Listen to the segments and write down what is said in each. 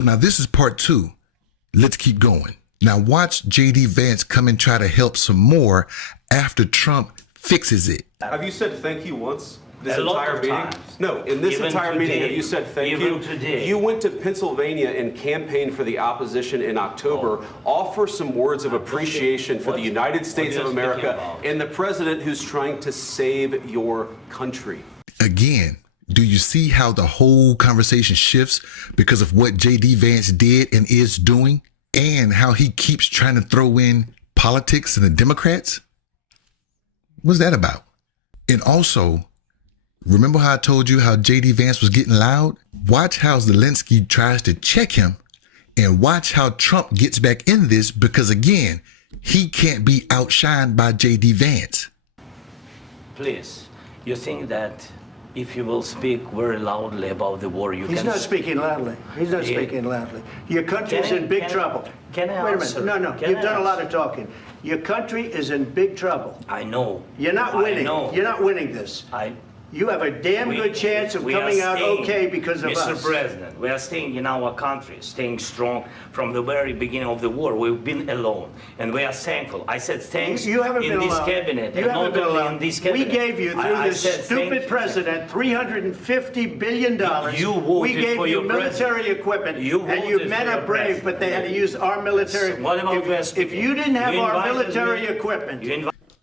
Now this is part 2. Let's keep going. Now watch JD Vance come and try to help some more after Trump fixes it. Have you said thank you once? This A lot entire of meeting? times. No, in this Even entire today. meeting, have you said thank you? Even today. You went to Pennsylvania and campaigned for the opposition in October. Offer some words of appreciation for the United States of America and the president who's trying to save your country. Again, do you see how the whole conversation shifts because of what JD Vance did and is doing, and how he keeps trying to throw in politics and the Democrats? What's that about? And also, remember how I told you how JD Vance was getting loud? Watch how Zelensky tries to check him, and watch how Trump gets back in this, because again, he can't be outshined by JD Vance. Please, you think that if you will speak very loudly about the war, you can... He's not speaking loudly. He's not speaking loudly. Your country's in big trouble. Can I Wait a answer? minute. No, you've done a lot of talking. Your country is in big trouble. I know. You're not winning. I know. You're not winning this. You have a damn good chance of coming out okay because of us. Mr. President, we are staying in our country, staying strong from the very beginning of the war. We've been alone, and we are thankful. I said thanks you haven't in been this alone. cabinet, You and haven't not been only alone. in this cabinet. We gave you, through this stupid president, $350 billion. You voted we gave for you your military equipment, and you voted men for are your brave, president. but they had to use our military. What about if you didn't have our military equipment...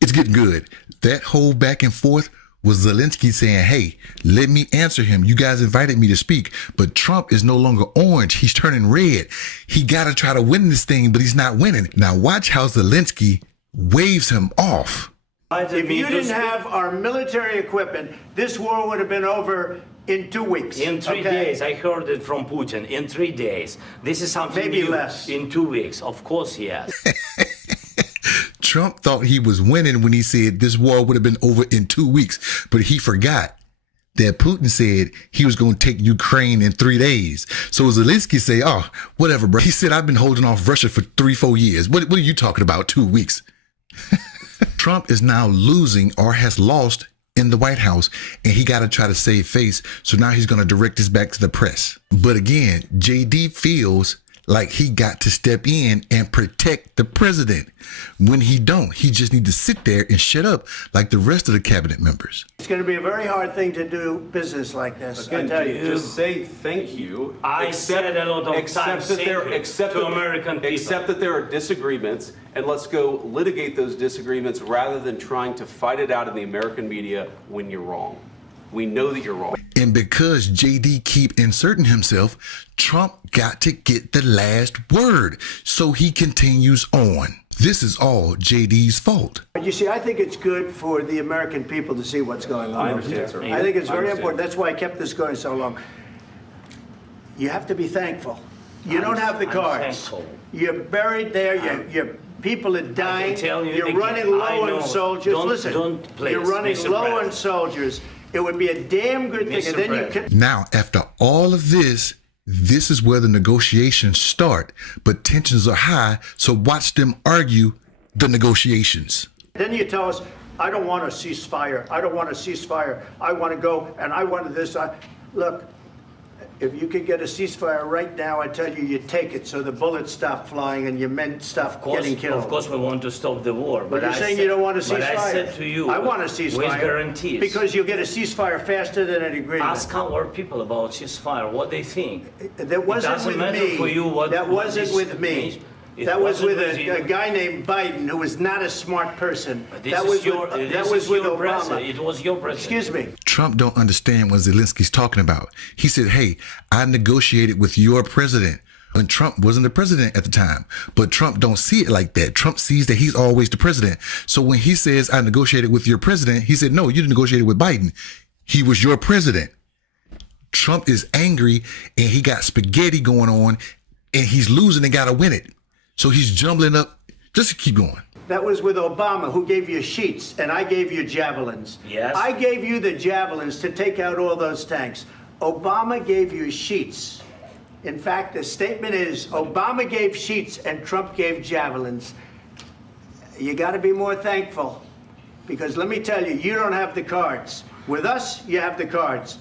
It's getting good. That whole back and forth was Zelensky saying, hey, let me answer him. You guys invited me to speak, but Trump is no longer orange. He's turning red. He got to try to win this thing, but he's not winning. Now watch how Zelensky waves him off. If you didn't have our military equipment, this war would have been over in 2 weeks. In 3 days, I heard it from Putin. In 3 days. This is something maybe new. Less. In 2 weeks. Of course, yes. Trump thought he was winning when he said this war would have been over in 2 weeks, but he forgot that Putin said he was going to take Ukraine in 3 days. So Zelensky say, oh, whatever, bro. He said, I've been holding off Russia for 3-4 years. What are you talking about? 2 weeks. Trump is now losing, or has lost, in the White House, and he got to try to save face. So now he's going to direct this back to the press. But again, JD feels like he got to step in and protect the president. When he don't, he just need to sit there and shut up like the rest of the cabinet members. It's going to be a very hard thing to do business like this. Again, I tell you. just say thank you. I said a lot of times to American people. Accept that there are disagreements, and let's go litigate those disagreements rather than trying to fight it out in the American media when you're wrong. We know that you're wrong. And because JD keep inserting himself, Trump got to get the last word. So he continues on. This is all JD's fault. But you see, I think it's good for the American people to see what's going on. I understand, sir. I think it's very important. That's why I kept this going so long. You have to be thankful. You don't have the cards. You're buried there. Your people are dying. You're running low on soldiers. Listen, you're running low on soldiers. It would be a damn good thing. And then you can... Now, after all of this, this is where the negotiations start. But tensions are high, so watch them argue the negotiations. Then you tell us, I don't want a ceasefire. I don't want a ceasefire. I want to go, and I wanted this. Look, if you could get a ceasefire right now, I tell you, you take it so the bullets stop flying and your men stop getting killed. Of course, we want to stop the war. But you're saying you don't want a ceasefire. But I said to you, I want a ceasefire. With guarantees. Because you'll get a ceasefire faster than an agreement. Ask our people about ceasefire, what they think. That wasn't with me. For you what, that wasn't with me. That was with a guy named Biden, who was not a smart person. That was with Obama. It was your president. Excuse me. Trump don't understand what Zelensky's talking about. He said, hey, I negotiated with your president. And Trump wasn't the president at the time. But Trump don't see it like that. Trump sees that he's always the president. So when he says, I negotiated with your president, he said, no, you negotiated with Biden. He was your president. Trump is angry, and he got spaghetti going on, and he's losing and got to win it. So he's jumbling up. Just keep going. That was with Obama, who gave you sheets, and I gave you javelins. Yes. I gave you the javelins to take out all those tanks. Obama gave you sheets. In fact, the statement is Obama gave sheets and Trump gave javelins. You got to be more thankful, because let me tell you, you don't have the cards. With us, you have the cards.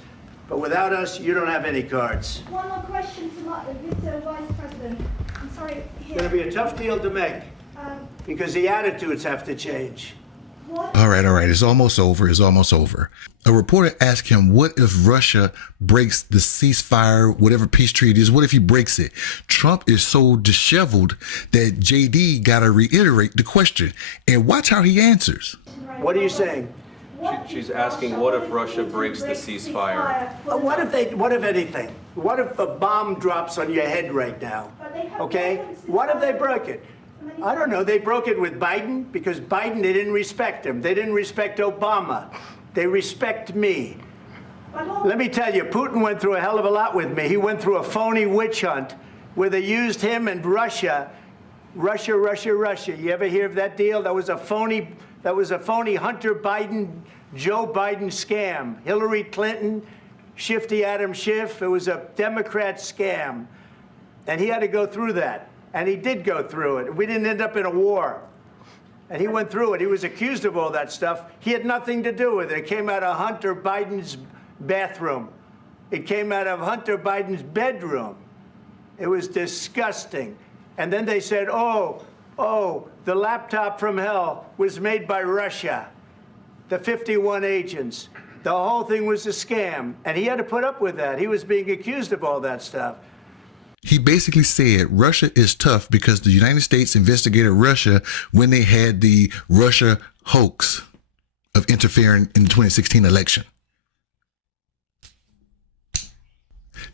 But without us, you don't have any cards. One more question to Mr. Vice President, I'm sorry. It's going to be a tough deal to make because the attitudes have to change. All right. It's almost over. It's almost over. A reporter asked him, what if Russia breaks the ceasefire, whatever peace treaty it is? What if he breaks it? Trump is so disheveled that JD got to reiterate the question. And watch how he answers. What are you saying? She's asking, what if Russia breaks the ceasefire? Well, what if anything? What if a bomb drops on your head right now? Okay? What if they broke it? I don't know. They broke it with Biden because Biden, they didn't respect him. They didn't respect Obama. They respect me. Let me tell you, Putin went through a hell of a lot with me. He went through a phony witch hunt where they used him and Russia. Russia. You ever hear of that deal? That was a phony Hunter Biden, Joe Biden scam. Hillary Clinton, Shifty Adam Schiff. It was a Democrat scam. And he had to go through that. And he did go through it. We didn't end up in a war. And he went through it. He was accused of all that stuff. He had nothing to do with it. It came out of Hunter Biden's bathroom. It came out of Hunter Biden's bedroom. It was disgusting. And then they said, oh, the laptop from hell was made by Russia, the 51 agents. The whole thing was a scam. And he had to put up with that. He was being accused of all that stuff. He basically said Russia is tough because the United States investigated Russia when they had the Russia hoax of interfering in the 2016 election.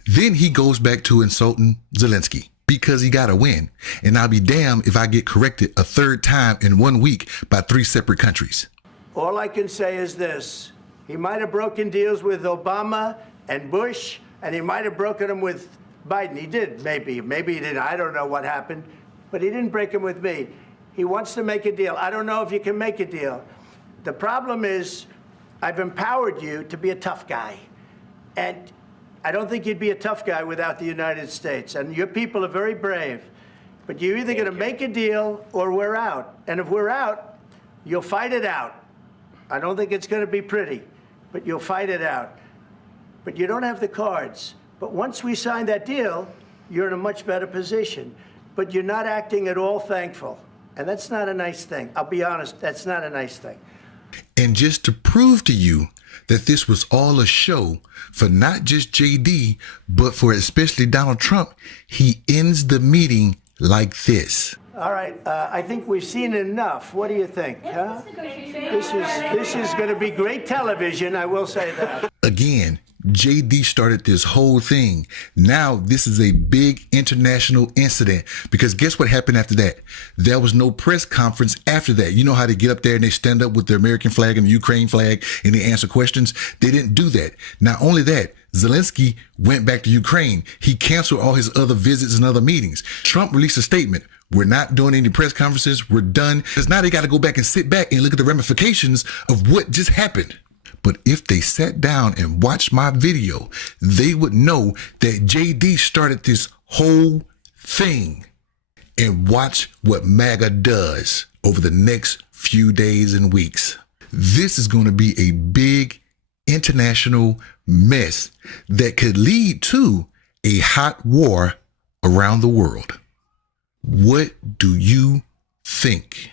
Then he goes back to insulting Zelensky because he got to win. And I'll be damned if I get corrected a third time in 1 week by 3 separate countries. All I can say is this. He might have broken deals with Obama and Bush, and he might have broken them with Biden. He did, maybe he didn't. I don't know what happened, but he didn't break them with me. He wants to make a deal. I don't know if you can make a deal. The problem is I've empowered you to be a tough guy. And I don't think you'd be a tough guy without the United States. And your people are very brave. But you're either going to make a deal or we're out. And if we're out, you'll fight it out. I don't think it's going to be pretty, but you'll fight it out. But you don't have the cards. But once we sign that deal, you're in a much better position. But you're not acting at all thankful. And that's not a nice thing. I'll be honest, that's not a nice thing. And just to prove to you that this was all a show for not just JD, but for especially Donald Trump, he ends the meeting like this. All right, I think we've seen enough. What do you think? Huh? This is going to be great television, I will say that. Again, JD started this whole thing. Now this is a big international incident because guess what happened after that? There was no press conference after that. You know how they get up there and they stand up with the American flag and the Ukraine flag and they answer questions? They didn't do that. Not only that, Zelensky went back to Ukraine. He canceled all his other visits and other meetings. Trump released a statement. We're not doing any press conferences. We're done. Because now they got to go back and sit back and look at the ramifications of what just happened. But if they sat down and watched my video, they would know that JD started this whole thing. And watch what MAGA does over the next few days and weeks. This is going to be a big international mess that could lead to a hot war around the world. What do you think?